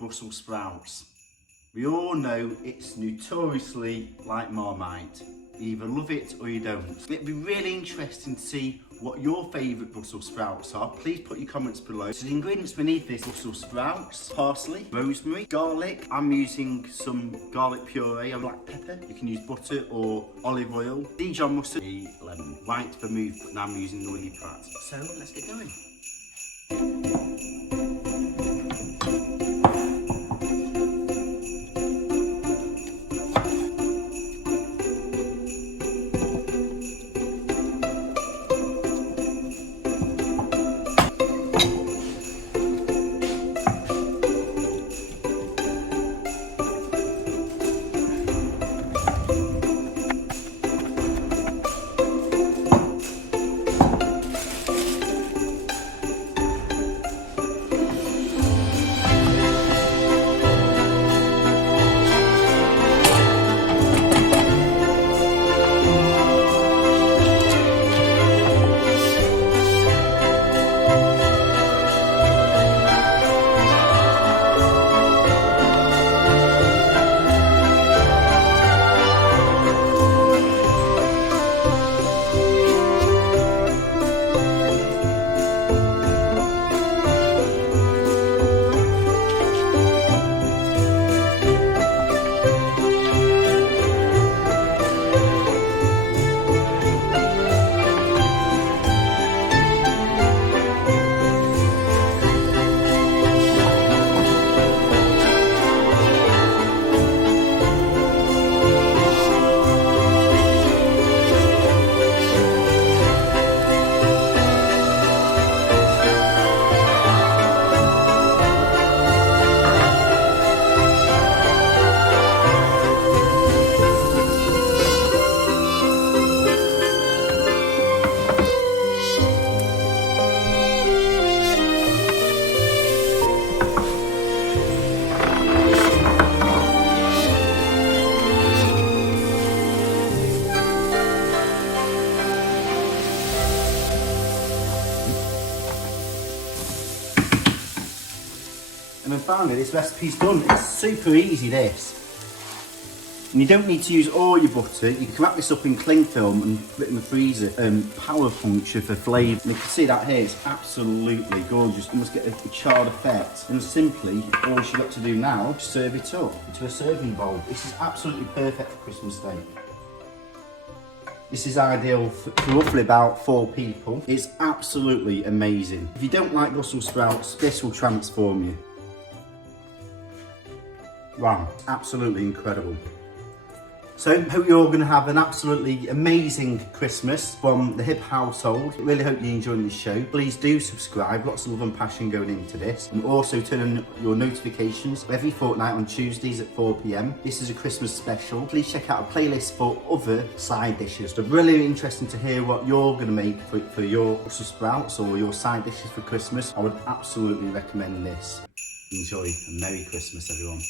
Brussels sprouts. We all know it's notoriously like Marmite. You either love it or you don't. It'd be really interesting to see what your favourite Brussels sprouts are. Please put your comments below. So the ingredients beneath this: Brussels sprouts, parsley, rosemary, garlic. I'm using some garlic puree and black pepper. You can use butter or olive oil. Dijon mustard, lemon, white vermouth, but now I'm using the lily pad. So let's get going. And then finally, this recipe's done. It's super easy, this. And you don't need to use all your butter. You can wrap this up in cling film and put it in the freezer. Power puncture for flavour. And you can see that here, it's absolutely gorgeous. You must get a charred effect. And simply, all you've got to do now is serve it up into a serving bowl. This is absolutely perfect for Christmas Day. This is ideal for roughly about 4 people. It's absolutely amazing. If you don't like Brussels sprouts, this will transform you. Wow, absolutely incredible. So, hope you're all going to have an absolutely amazing Christmas from the Hip household. Really hope you're enjoying this show. Please do subscribe, lots of love and passion going into this. And also turn on your notifications every fortnight on Tuesdays at 4 PM. This is a Christmas special. Please check out a playlist for other side dishes. So really interesting to hear what you're going to make for your Brussels sprouts or your side dishes for Christmas. I would absolutely recommend this. Enjoy and Merry Christmas, everyone.